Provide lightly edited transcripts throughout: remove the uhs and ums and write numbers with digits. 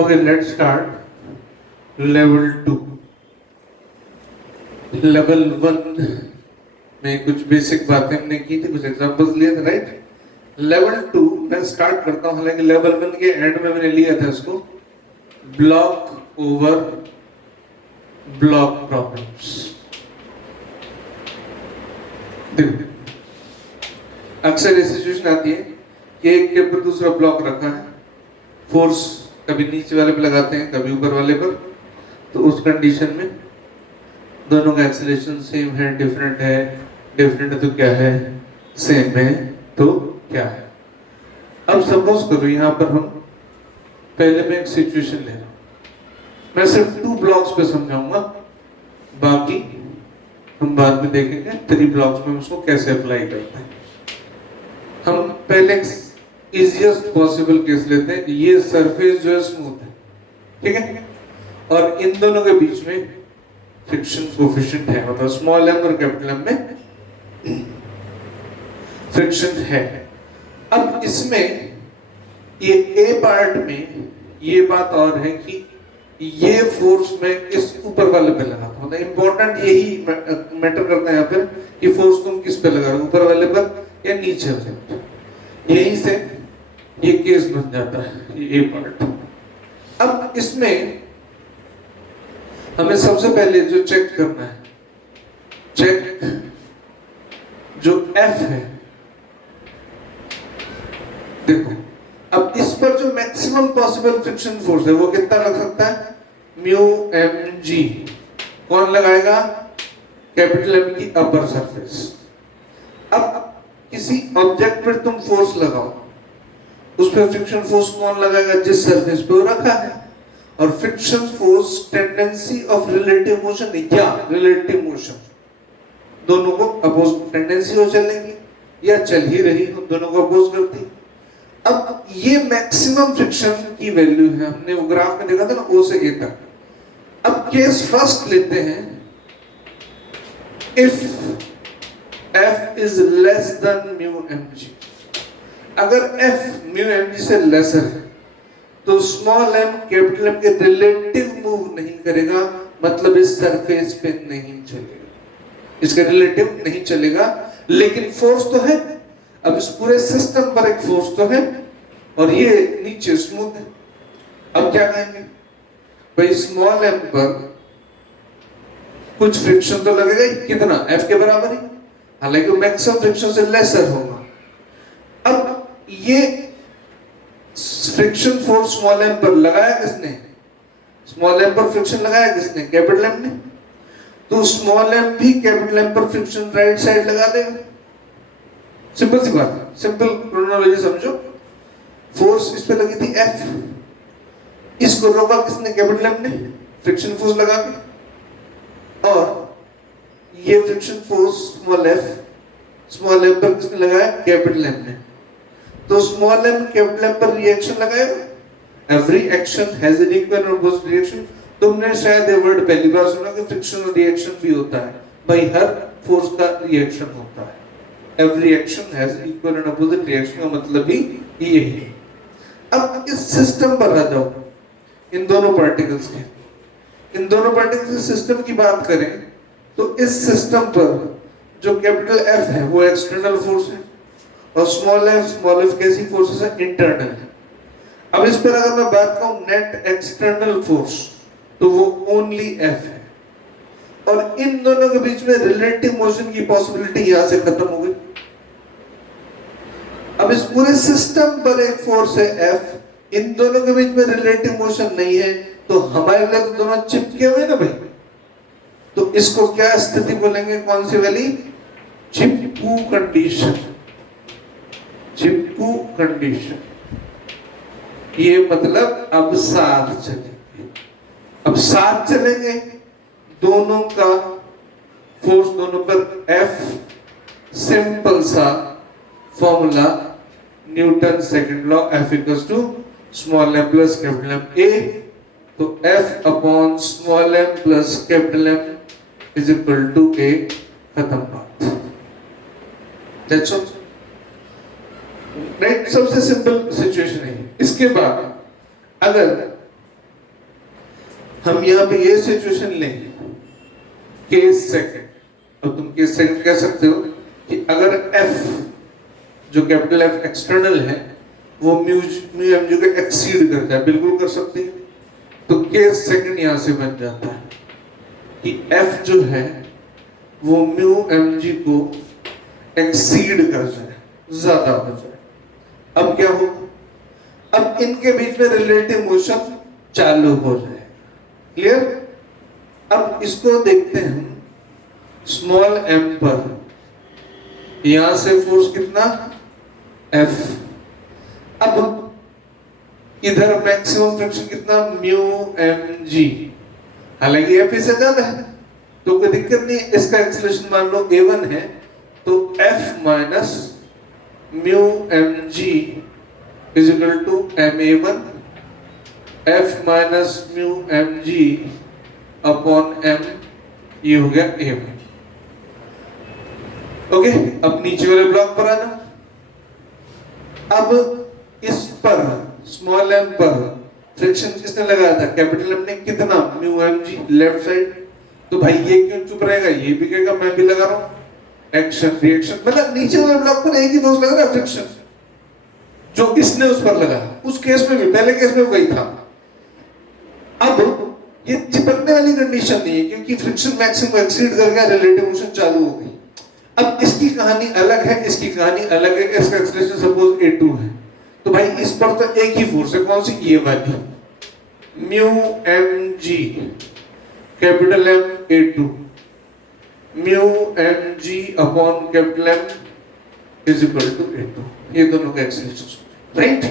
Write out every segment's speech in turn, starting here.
Okay, let's start level 2. Level 1 में कुछ basic बातें हमने की थी, कुछ एग्जांपल्स लिए थे, राइट? लेवल 2 मैं स्टार्ट करता हूं, हालांकि लेवल 1 के एंड में मैंने लिया था इसको, ब्लॉक ओवर ब्लॉक प्रॉब्लम्स। देखो, अक्सर ये सिचुएशन आती है कि एक के ऊपर दूसरा ब्लॉक रखा है, फोर्स कभी नीचे वाले पे लगाते हैं, कभी ऊपर वाले पर, तो उस कंडीशन में दोनों का एक्सेलरेशन सेम है, डिफरेंट है, डिफरेंट है तो क्या है, सेम है तो क्या है। अब सपोज करो यहाँ पर हम पहले में एक सिचुएशन ले रहा हूं, मैं सिर्फ 2 ब्लॉक्स पे समझाऊंगा, बाकी हम बाद में देखेंगे 3 ब्लॉक्स में उसको कैसे अप्लाई करते हैं। हम पहले इजीएस्ट पॉसिबल केस लेते हैं, ये सरफेस जो है स्मूथ है, ठीक है, और इन दोनों के बीच में फ्रिक्शन कोएफिशिएंट है, मतलब स्मॉल एम और कैपिटल एम में फ्रिक्शन है। अब इसमें ये ए पार्ट में ये बात और है कि ये फोर्स में इस ऊपर वाले पे लगा, मतलब इंपॉर्टेंट यही मैटर करता है यहाँ पर कि फोर्स तुम किस पे लगा रहे हो, ऊपर वाले पर या नीचे वाले पर। यहीं से ये केस बन जाता है, ये ए पार्ट। अब इसमें हमें सबसे पहले जो चेक करना है, चेक जो F है, देखो अब इस पर जो मैक्सिमम पॉसिबल फ्रिक्शन फोर्स है वो कितना लग सकता है, म्यू एम जी। कौन लगाएगा, कैपिटल एम की अपर सरफेस। अब किसी ऑब्जेक्ट पर तुम फोर्स लगाओ, उस पर फ्रिक्शन फोर्स कौन लगाएगा, जिस सरफेस पे वो रखा है। और friction force tendency of relative motion या रिलेटिव मोशन, दोनों को अपोज टेंडेंसी हो चलने की या चल ही रही हो, दोनों को अपोज करती। अब ये मैक्सिमम फ्रिक्शन की वैल्यू है, हमने वो ग्राफ में देखा था ना, O से A तक। अब केस फर्स्ट लेते हैं, if F is less than mu mg, अगर F mu mg से लेसर है तो स्मॉल m कैपिटल M के रिलेटिव मूव नहीं करेगा, मतलब इस सरफेस पे नहीं चलेगा, इसका रिलेटिव नहीं चलेगा, लेकिन फोर्स तो है। अब इस पूरे सिस्टम पर एक फोर्स तो है और ये नीचे स्मूथ है। अब क्या कहेंगे भाई, स्मॉल m पर कुछ फ्रिक्शन तो लगेगा ही, कितना, F के बराबर ही, हालांकि मैक्सिमम फ्रिक्शन से लेसर होगा। अब ये फ्रिक्शन फोर्स स्मॉल एम पर लगाया किसने, स्मॉल एम पर फ्रिक्शन लगाया किसने, कैपिटल एम ने, तो स्मॉल एम भी कैपिटल एम पर फ्रिक्शन राइट साइड लगा देगा। सिंपल सी बात है, सिंपल क्रोनोलॉजी समझो। फोर्स इस पे लगी थी F, इसको रोका किसने, कैपिटल एम ने, फ्रिक्शन फोर्स लगा के। और ये फ्रिक्शन फोर्स स्मॉल एम पर किसने लगाया, कैपिटल एम ने, तो स्मॉल एम कैपिटल एम पर रिएक्शन लगाएगा। Every action has an equal और अपोजिट रिएक्शन। तुमने शायद ये वर्ड पहली बार सुना कि फ्रिक्शन और रिएक्शन भी होता है, भाई हर फोर्स का रिएक्शन होता है। Every action has equal and opposite reaction का मतलब भी यही है। अब इस सिस्टम पर आ जाओ, इन दोनों पार्टिकल्स के सिस्टम की बात करें तो इस सिस्टम पर जो कैपिटल F है वो एक्सटर्नल फोर्स है और स्मॉल f कैसी फोर्सेस है, इंटरनल है। अब इस पर अगर मैं बात करूं नेट एक्सटर्नल फोर्स तो वो ओनली F है, और इन दोनों के बीच में रिलेटिव मोशन की पॉसिबिलिटी यहां से खत्म हो गई। अब इस पूरे सिस्टम पर एक फोर्स है F, इन दोनों के बीच में रिलेटिव मोशन नहीं है, तो हमारे लिए तो दोनों चिपके हुए ना भाई, तो इसको क्या स्थिति बोलेंगे, कौन सी वाली, चिपकू कंडीशन। चिपकू कंडीशन ये मतलब अब साथ चलेंगे, अब साथ चलेंगे, दोनों का फोर्स दोनों पर F, सिंपल सा formula Newton second law, F equals to small m plus capital M A, तो F upon small m plus capital M is equal to A, खत्म बात। दैट्स ऑल, राइट, सबसे सिंपल सिचुएशन है। इसके बाद अगर हम यहाँ पे ये सिचुएशन लेंगे केस सेकंड, और तुम केस सेकंड कह सकते हो कि अगर F जो कैपिटल F एक्सटर्नल है वो म्यू mg को एक्सीड कर जाए, बिल्कुल कर सकती है। तो केस सेकंड यहां से बन जाता है कि F जो है वो mg को एक्सीड कर जाए, ज्यादा हो जाए। अब क्या हो, अब इनके बीच में रिलेटिव मोशन चालू हो जाए। क्लियर? अब इसको देखते हैं हम स्मॉल m पर, यहां से फोर्स कितना F, अब इधर मैक्सिमम फ्रिक्शन कितना म्यू mg, हालांकि F इससे ज्यादा है तो कोई दिक्कत नहीं। इसका एक्सेलरेशन मान लो a1 है तो F minus mu mg is equal to ma1, F minus mu mg upon m, ये हो गया a1। ओके, अब नीचे वाले ब्लॉक पर आना। अब इस पर स्मॉल m पर फ्रिक्शन किसने लगाया था, कैपिटल M ने, कितना म्यू mg लेफ्ट साइड। तो भाई ये क्यों चुप रहेगा, ये भी कहेगा मैं भी लगा रहा हूं। एक्शन रिएक्शन, मतलब नीचे वाले ब्लॉक पर एक ही फोर्स लग रहा है, फ्रिक्शन, जो इसने उस पर लगा। उस केस में भी, पहले केस में वही था। अब ये चिपकने वाली कंडीशन नहीं है क्योंकि फ्रिक्शन मैक्सिमम एक्सीड कर गया, रिलेटिव मोशन चालू हो गई। अब इसकी कहानी अलग है, इसकी कहानी अलग है। इसका एक्सेलरेशन सपोज a2 है तो भाई इस पर तो एक ही फोर्स है, कौन सी, ये वाली mu mg capital M a2, mu mg upon capital M is equal to a2, ये दोनों का एक्सेलरेशन, राइट।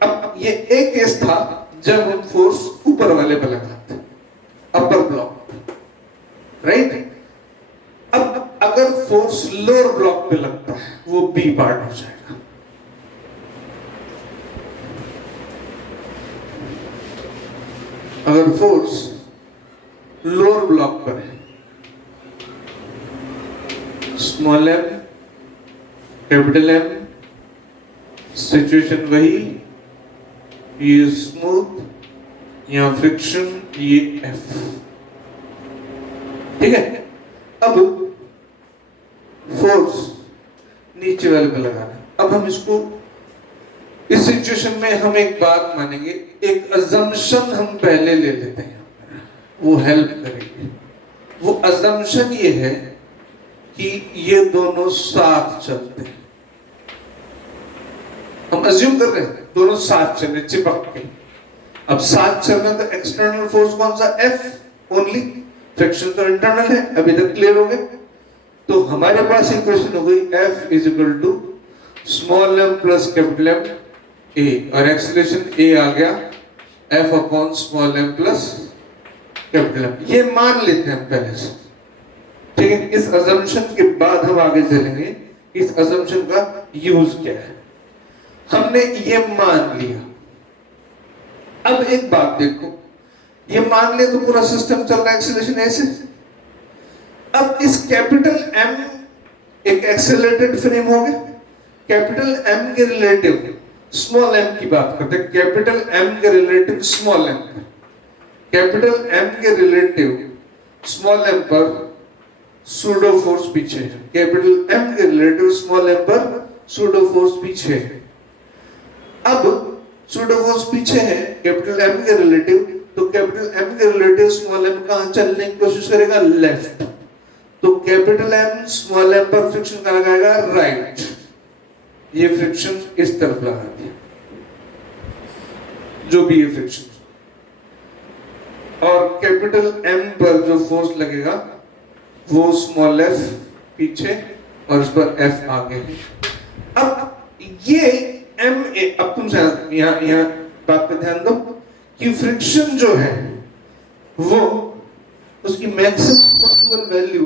अब ये एक केस था जब हम फोर्स ऊपर वाले पे लगाते, अपर ब्लॉक, राइट। अब अगर फोर्स लोअर ब्लॉक पे लगता है वो बी पार्ट हो जाएगा। अगर फोर्स लोअर ब्लॉक पर है, small m capital M, situation वही, ये स्मूथ, यहां फ्रिक्शन, ये F, ठीक है। अब फोर्स नीचे वाले पे लगाना। अब हम इसको, इस सिचुएशन में हम एक बात मानेंगे, एक अजम्पशन हम पहले ले लेते हैं, वो हेल्प करेगी। वो अजम्पशन ये है कि ये दोनों साथ चलते हैं। हम अज्यूम कर रहे हैं दोनों साथ चले, चिपक के। अब साथ चलना तो एक्सटर्नल फोर्स कौन सा, F ओनली, फ्रिक्शन तो इंटरनल है। अभी तक क्लियर हो गए? तो हमारे पास इक्वेशन हो गई F is equal to small m plus capital M a, और एक्सेलरेशन a आ गया F upon small m plus capital M। ये मान लेते हैं पहले से, ठीक है। इस अजम्पशन के बाद हम आगे चलेंगे इस अजम्पशन का यूज क्या है। हमने ये मान लिया। अब एक बात देखो, ये मान ले तो पूरा सिस्टम चल रहा है एक्सेलरेशन ऐसे। अब इस कैपिटल M एक एक्सेलरेटेड फ्रेम हो गया, कैपिटल M के रिलेटिव स्मॉल m की बात करते हैं, कैपिटल M के relative small m, capital M के रिलेटिव स्मॉल m पर सूडो फोर्स पीछे है, कैपिटल M के रिलेटिव स्मॉल m पर सूडो फोर्स पीछे है। अब सूडो फोर्स पीछे है कैपिटल M के रिलेटिव, तो कैपिटल M के रिलेटिव स्मॉल m कहां चलने की कोशिश करेगा, लेफ्ट। तो कैपिटल M स्मॉल m पर फ्रिक्शन कहां लगाएगा, राइट। ये फ्रिक्शन इस तरफ लगा दिया, जो भी ये फ्रिक्शन, और कैपिटल M पर जो फोर्स लगेगा वो स्मॉल f पीछे और इस पर F आगे है। अब ये MA, अब तुम यहाँ बात पे ध्यान दो कि फ्रिक्शन जो है वो उसकी मैक्सिमम पॉसिबल वैल्यू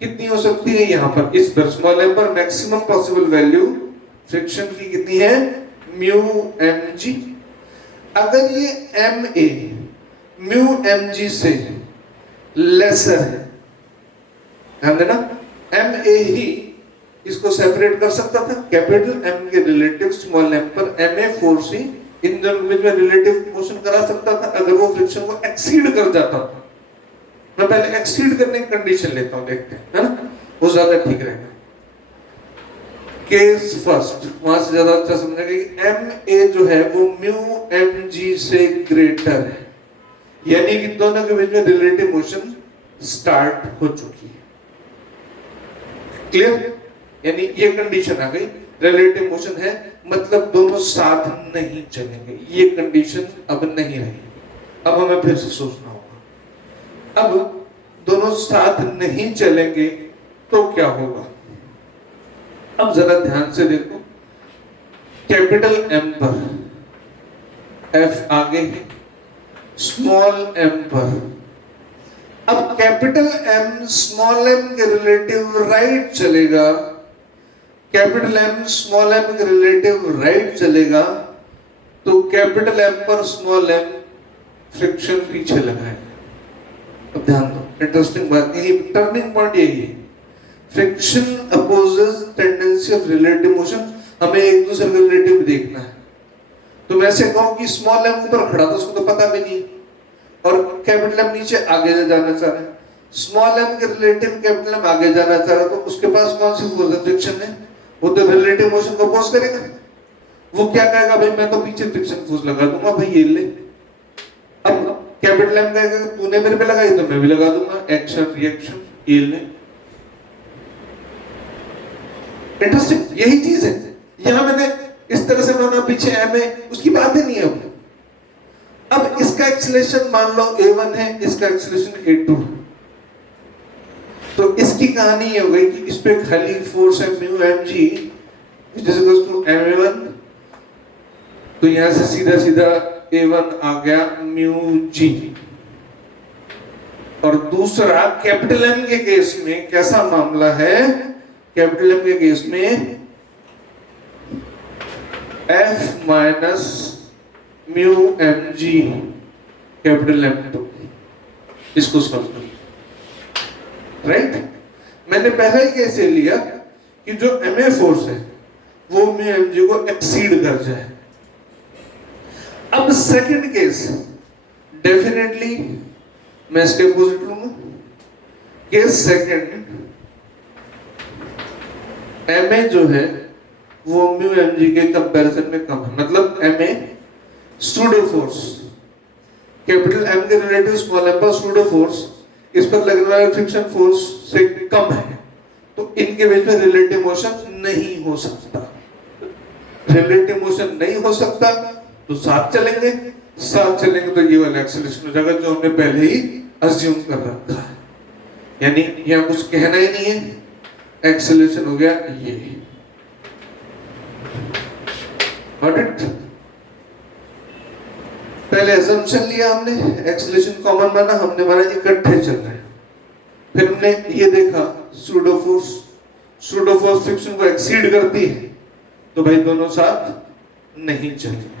कितनी हो सकती है, यहाँ पर इस पर स्मॉल m पर मैक्सिमम पॉसिबल वैल्यू फ्रिक्शन की कितनी है, म्यू mg। अगर ये MA म्यू mg से लेसर है, ध्यान देना, MA ही इसको सेपरेट कर सकता था, कैपिटल M के रिलेटिव स्मॉल m पर MA फोर्स ही इन दोनों के बीच में रिलेटिव मोशन करा सकता था अगर वो फ्रिक्शन को एक्सीड कर जाता था। मैं पहले एक्सीड करने की कंडीशन लेता हूं, देखते हैं, है ना, वो ज्यादा ठीक रहेगा। केस फर्स्ट, वहां से ज्यादा अच्छा समझेगा कि एम ए जो है वो म्यू एम जी से ग्रेटर है, यानी कि दोनों के बीच में रिलेटिव मोशन स्टार्ट हो चुकी है। क्लियर? यानी ये कंडीशन आ गई, रिलेटिव मोशन है मतलब दोनों साथ नहीं चलेंगे, ये कंडीशन अब नहीं रही। अब हमें फिर से सोचना होगा, अब दोनों साथ नहीं चलेंगे तो क्या होगा। अब जरा ध्यान से देखो, कैपिटल एम पर एफ आगे है, स्मॉल एम पर। अब कैपिटल एम स्मॉल एम के रिलेटिव राइट चलेगा, कैपिटल एम स्मॉल एम के रिलेटिव राइट चलेगा, तो कैपिटल एम पर स्मॉल एम फ्रिक्शन पीछे लगाएगा। अब ध्यान दो, इंटरेस्टिंग बात, यही टर्निंग पॉइंट यही है। Friction opposes tendency of relative motion, हमें एक दूसरे का रिलेटिव देखना है। तो मैं ऐसे कहूं कि स्मॉल एम ऊपर खड़ा था, उसको तो पता भी नहीं, और कैपिटल एम नीचे आगे जाना चाह रहा है। स्मॉल एम के रिलेटिव कैपिटल एम आगे जाना चाह रहा है, तो उसके पास कौन सी फोर्स है? फ्रिक्शन है। वो तो रिलेटिव मोशन को अपोज करेगा। वो क्या कहेगा? भाई मैं तो पीछे फ्रिक्शन फोर्स लगा दूंगा, भाई ये ले। अब कैपिटल एम कहेगा तूने मेरे पे लगाई तो मैं भी लगा दूंगा, एक्शन रिएक्शन, ये ले। इंटरेस्टिंग, यही चीज है। यहां मैंने इस तरह से माना पीछे एम है, उसकी बात ही नहीं है। अब इसका एक्सीलरेशन मान लो a1 है, इसका एक्सीलरेशन a2 है, तो इसकी कहानी ये हो गई कि इस पे खाली फोर्स है mu M G which is equal to m1, तो यहां से सीधा सीधा a1 आ गया म्यू जी। और दूसरा कैपिटल एम के केस में कैसा मामला है? कैपिटल एम के केस में f minus mu M G capital M two, इसको समझ लो, राइट। मैंने पहले ही कैसे लिया कि जो एम ए फोर्स है वो म्यू एम जी को एक्सीड कर जाए। अब सेकंड केस, डेफिनेटली मैं इसके अपोजिट लूंगा। केस सेकंड, एम ए जो है वो म्यू एम जी के कंपैरिजन में कम है, मतलब M A pseudo force, capital M के रिलेटिव स्मॉल एम पर सूडो फोर्स इस पर लगने वाले फ्रिक्शन फोर्स से कम है, तो इनके बीच में रिलेटिव मोशन नहीं हो सकता। रिलेटिव मोशन नहीं हो सकता तो साथ चलेंगे, साथ चलेंगे तो ये वाला एक्सीलरेशन हो जाएगा जो हमने पहले ही अज्यूम कर रखा है, यानी यहां कुछ कहना ही नहीं है, एक्सीलरेशन हो गया ये। Got it? पहले assumption लिया हमने, एक्सीलरेशन कॉमन माना, हमने माना ये इकट्ठे चल रहे हैं। फिर हमने ये देखा सूडो फोर्स फ्रिक्शन को एक्सीड करती है, तो भाई दोनों साथ नहीं चलेंगे।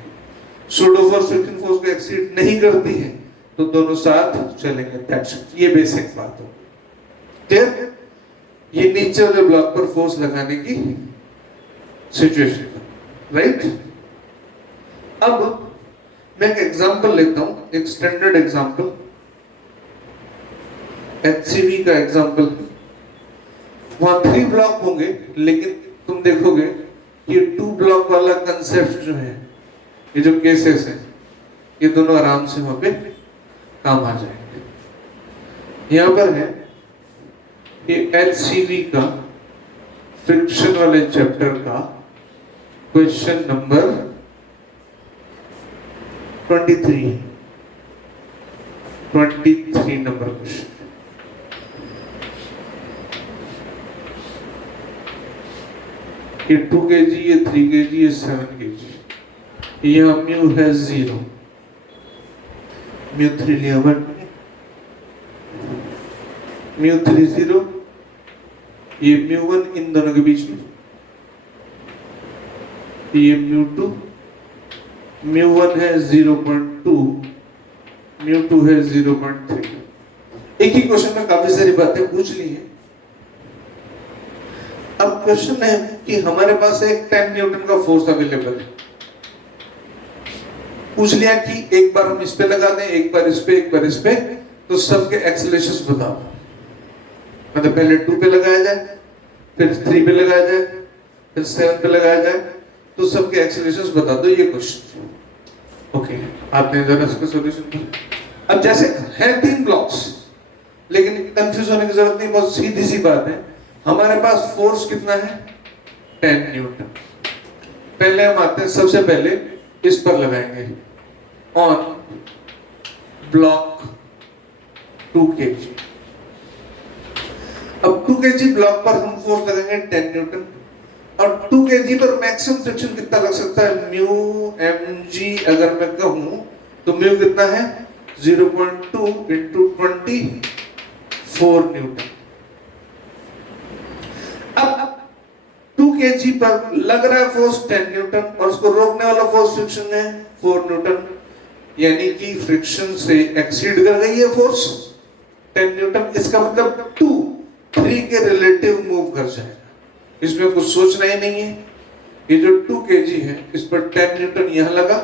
सूडो फोर्स फ्रिक्शन फोर्स को एक्सीड नहीं करती है तो दोनों साथ चलेंगे। दैट्स ये बेसिक बात हो। क्लियर? ये नीचे वाले ब्लॉक पर फोर्स लगाने की सिचुएशन, राइट। अब मैं एक एग्जांपल लेता हूं, एक स्टैंडर्ड एग्जांपल, एचसीवी का एग्जांपल। वहां 3 ब्लॉक होंगे, लेकिन तुम देखोगे ये 2 ब्लॉक वाला कंसेप्ट जो है, ये जो केसेस हैं, ये दोनों आराम से वहां पे काम आ जाएंगे। यहां पर है ये एचसीवी का फ्रिक्शन वाले चैप्टर का क्वेश्चन नंबर 23 नंबर क्वेश्चन। ये 2 kg, ये 3 kg, ये 7 kg। यहाँ म्यू है 0, म्यू 3 लिया 1, म्यू 3 0, ये म्यू 1 इन दोनों के बीच में, ये म्यू 2, म्यू 1 है 0.2, म्यू 2 है 0.3। एक ही क्वेश्चन में काफी सारी बातें पूछ ली है। अब क्वेश्चन है कि हमारे पास एक 10 न्यूटन का फोर्स अवेलेबल है, पूछ लिया कि एक बार हम इस पे लगा दें, एक बार इस पे, एक बार इस पे, तो सबके एक्सेलरेशंस बताओ। मतलब पहले 2 पे लगाया जाए, फिर 3 पे लगाया जाए, फिर 7 पे लगाया जाए, तो सबके एक्सेलरेशंस बता दो, ये क्वेश्चन। ओके, आपने जरा इसका सॉल्यूशन किया। अब जैसे है 3 ब्लॉक्स, लेकिन कंफ्यूज होने की जरूरत नहीं, बहुत सीधी सी बात है। हमारे पास फोर्स कितना है? 10 न्यूटन। पहले हम आते हैं, सबसे पहले इस पर लगाएंगे, ऑन ब्लॉक 2 kg। अब 2 kg ब्लॉक पर हम फोर्स लगाएंगे 10 न्यूटन, और 2 kg पर मैक्सिमम फ्रिक्शन कितना लग सकता है? म्यू mg अगर मैं कहूं तो म्यू कितना है? 0.2 इंटू 24 न्यूटन। अब 2 kg पर लग रहा है फोर्स 10 न्यूटन, और उसको रोकने वाला फोर्स फ्रिक्शन है 4 न्यूटन, यानी कि फ्रिक्शन से एक्सीड कर गई है फोर्स 10 न्यूटन। इसका मतलब 2 3 के रिलेटिव मूव कर जाएगा, इसमें कुछ सोचना ही नहीं है। ये जो 2 kg है, इस पर 10 न्यूटन यहां लगा,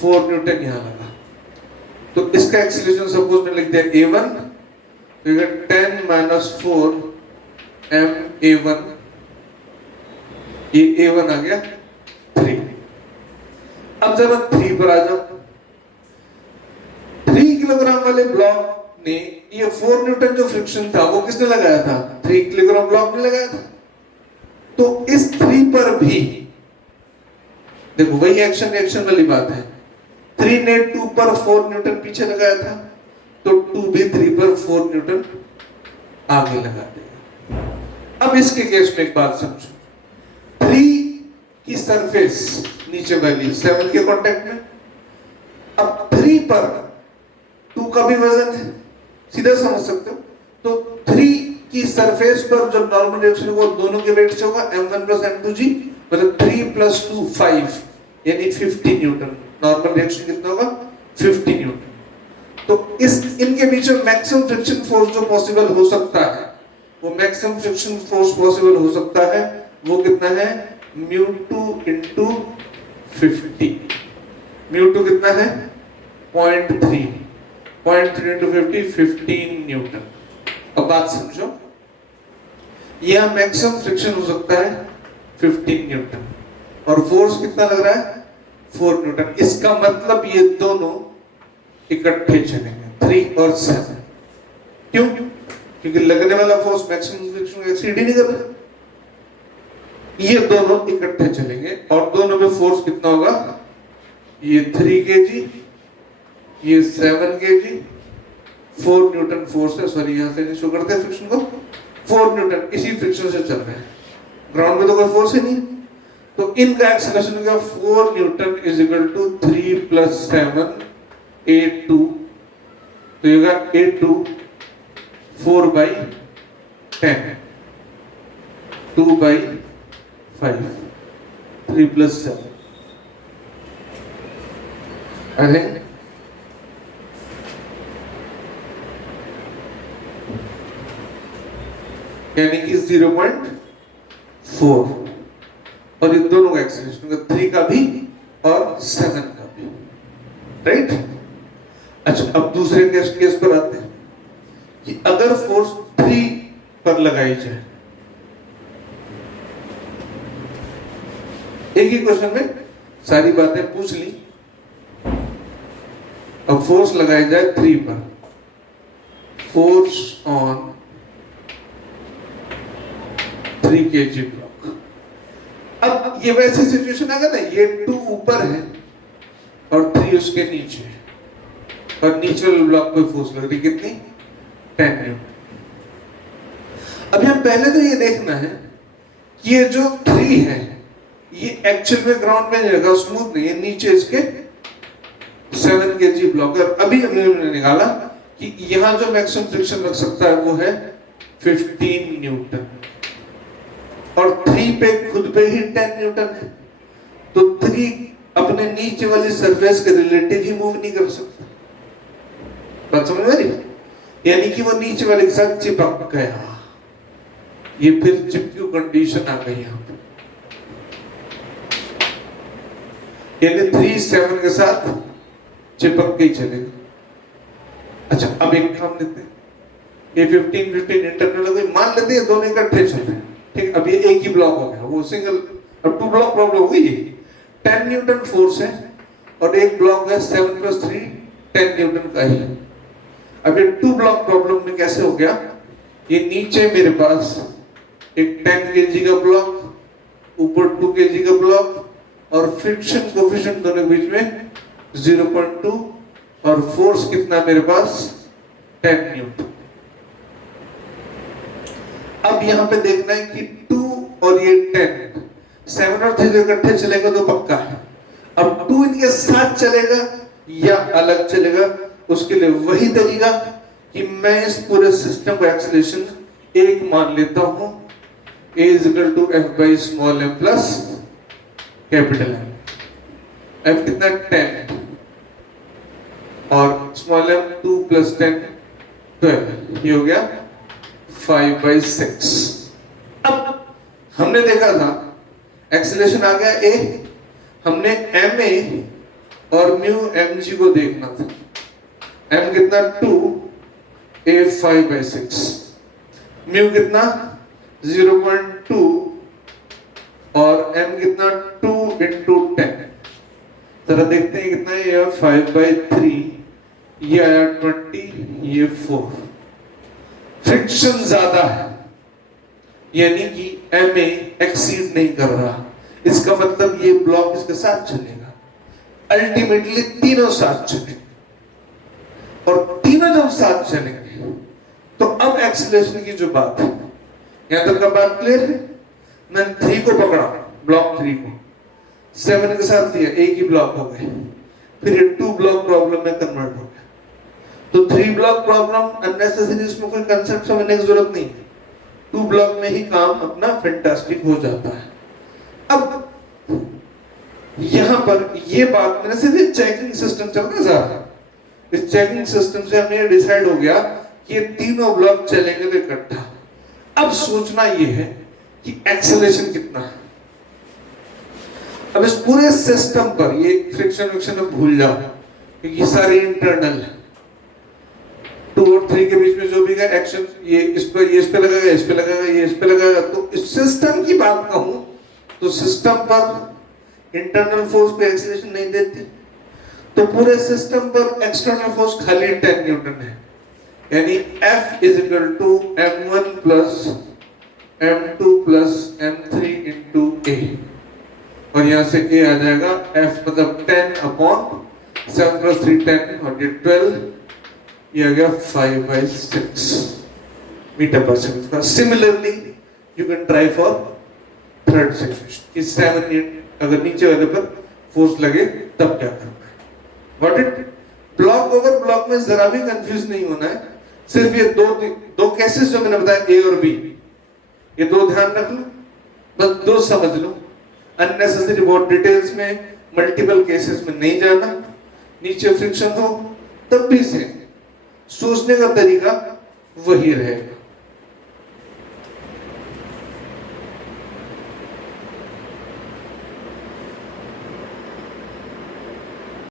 4 न्यूटन यहां लगा, तो इसका एक्सीलरेशन सपोज में लिख दिया a1, तो ये 10 माइनस 4 m a1, ये a1 आ गया 3। अब जब 3 पर आ जाओ, 3 किलोग्राम वाले ब्लॉक ने ये 4 न्यूटन जो फ्रिक्शन था वो किसने लगाया था? 3 किलोग्राम ब्लॉक ने लगाया था। तो इस 3 पर भी देखो वही एक्शन रिएक्शन वाली बात है, 3 ने 2 पर 4 न्यूटन पीछे लगाया था, तो 2 भी 3 पर 4 न्यूटन आगे लगा देगा। अब इसके केस में एक बात समझो, 3 की सरफेस नीचे वाली 7 के कांटेक्ट में, अब 3 पर 2 का भी वजन है, सीधा समझ सकते हो। तो 3 की सरफेस पर जो नॉर्मल रिएक्शन वो दोनों के वेट से होगा m1 प्लस m2g, मतलब 3 प्लस 2 5, यानी 50 न्यूटन। नॉर्मल रिएक्शन कितना होगा? 50 न्यूटन। तो इस इनके बीच में मैक्सिमम फ्रिक्शन फोर्स जो पॉसिबल हो सकता है, वो मैक्सिमम फ्रिक्शन फोर्स पॉसिबल हो सकता है वो कितना है? μ2 इंटू 50। μ2 कितना है? 0.3, 0.3 इंटू 50, 15 न्यूटन। अब बात समझो, यह मैक्सिमम फ्रिक्शन हो सकता है 15 न्यूटन, और फोर्स कितना लग रहा है? 4 न्यूटन। इसका मतलब ये दोनों इकट्ठे चलेंगे, 3 और 7। क्यों? क्योंकि लगने वाला फोर्स मैक्सिमम फ्रिक्शन को एक्सीड ही नहीं कर रहा। ये दोनों इकट्ठे चलेंगे, और दोनों में फोर्स कितना होगा? ये 3 kg, ये 7 kg, 4 न्यूटन फोर्स है। सॉरी, यहां से नहीं शो करते फ्रिक्शन को, 4 न्यूटन इसी फ्रिक्शन से चल रहे हैं, ग्राउंड में तो कोई फोर्स ही नहीं। तो इनका एक्सेलरेशन हो गया 4 newton is equal to 3 plus 7 a2, तो ये होगा a2 4/10, 2/5, 3 प्लस 7। I think यानी कि 0.4, और ये दोनों का एक्सेलरेशन 3 का भी और 7 का भी, राइट। अच्छा, अब दूसरे केस पर आते हैं कि अगर फोर्स 3 पर लगाई जाए, एक ही क्वेश्चन में सारी बातें पूछ ली। अब फोर्स लगाई जाए 3 पर, फोर्स ऑन 3 kg ब्लॉक। अब ये वैसी सिचुएशन आएगा ना, ये 2 ऊपर है और 3 उसके नीचे है, और नीचे वाले ब्लॉक पे फोर्स लग रही कितनी? 10 न्यूटन। अभी हम पहले तो ये देखना है कि ये जो 3 है ये एक्चुअल में ग्राउंड में रहेगा, स्मूथ नहीं है, नीचे इसके 7 kg ब्लॉक है। अभी हमने निकाला कि यहां जो मैक्सिमम फ्रिक्शन लग सकता है वो है 15 न्यूटन, और 3 पे खुद पे ही 10 न्यूटन है, तो 3 अपने नीचे वाली सरफेस के रिलेटिव ही मूव नहीं कर सकता। बात समझ में आ रही? यानी कि वो नीचे वाले के साथ चिपक गया, ये फिर चिपक्यू कंडीशन आ गई यहां पे। यानी 3 7 के साथ चिपक के ही चलेगा। अच्छा, अब एक काम लेते हैं, ये 15 15 इंटरनल हो गई, मान लेते हैं दोनों इकट्ठे चल रहे हैं, ठीक। अब ये एक ही ब्लॉक हो गया, वो सिंगल, अब 2 ब्लॉक प्रॉब्लम हो गई। 10 न्यूटन फोर्स है और एक ब्लॉक है 7 + 3 10 न्यूटन का ही। अब ये 2 ब्लॉक प्रॉब्लम में कैसे हो गया, ये नीचे मेरे पास एक 10 kg का ब्लॉक, ऊपर 2 kg का ब्लॉक, और फ्रिक्शन कोएफिशिएंट दोनों के बीच में 0.2, और फोर्स कितना मेरे पास 10 न्यूटन। अब यहां पे देखना है कि 2 और ये 10, 7 और 3 इकट्ठे चलेंगे तो पक्का है। अब 2 इनके साथ चलेगा या अलग चलेगा, उसके लिए वही तरीका कि मैं इस पूरे सिस्टम का एक्सेलरेशन एक मान लेता हूं, a = f/m plus capital M। f कितना 10 और स्मॉल m 2 + 10 12, ये हो गया 5/6। अब हमने देखा था एक्सेलरेशन आ गया a, हमने ma और म्यू mg को देखना था। m कितना 2, a 5/6, म्यू कितना 0.2 और m कितना 2 × 10। जरा देखते हैं कितना है, ये 5/3, ये आया 20, ये 4। फ्रिक्शन ज्यादा है, यानी कि ma एक्सीड नहीं कर रहा, इसका मतलब ये ब्लॉक इसके साथ चलेगा। अल्टीमेटली तीनों साथ चलेंगे, और तीनों जब साथ चलेंगे तो अब एक्सीलरेशन की जो बात है, यहां तक का बात क्लियर है। मैंने 3 को पकड़ा, ब्लॉक 3 को 7 के साथ दिया, एक ही ब्लॉक हो गए, फिर ये 2 ब्लॉक प्रॉब्लम में कन्वर्ट हो गया। तो 3 ब्लॉक प्रॉब्लम अननेसेसरी, इसमें कोई कंसेप्ट समझने की जरूरत नहीं है, 2 ब्लॉक में ही काम अपना फैंटास्टिक हो जाता है। अब यहां पर ये बात मैंने सिर्फ चेकिंग सिस्टम चल रहा है, इस चेकिंग सिस्टम से हमें डिसाइड हो गया कि ये तीनों ब्लॉक चलेंगे तो इकट्ठा। अब सोचना ये है कि एक्सेलरेशन कितना है। अब इस पूरे सिस्टम पर ये फ्रिक्शन विक्शन भूल जाओ, क्योंकि सारे इंटरनल है। 2 और 3 के बीच में जो भी का एक्शन, ये इस पे लगेगा, इस पे लगेगा, ये इस पे लगेगा। तो इस सिस्टम की बात कहूं तो सिस्टम पर इंटरनल फोर्स पे एक्सेलरेशन नहीं देती, तो पूरे सिस्टम पर एक्सटर्नल फोर्स खाली 10 न्यूटन है, यानी F = m1 + m2 + m3 × a, और यहां से a आ जाएगा, F मतलब 10/7 + 3 10, और ये 12, ये आ गया 5/6 metre per second. Similarly you can try for third situation कि 7 अगर नीचे वाले पर फोर्स लगे तब क्या करना है। What it, block over block में जरा भी कंफ्यूज नहीं होना है। सिर्फ ये दो केसेस जो मैंने बताया, A और B, ये 2 ध्यान रख लो, बस 2 समझ लो। अननेसेसरी बहुत डिटेल्स में, मल्टीपल केसेस में नहीं जाना। नीचे फ्रिक्शन हो तब भी से सोचने का तरीका वही रहेगा।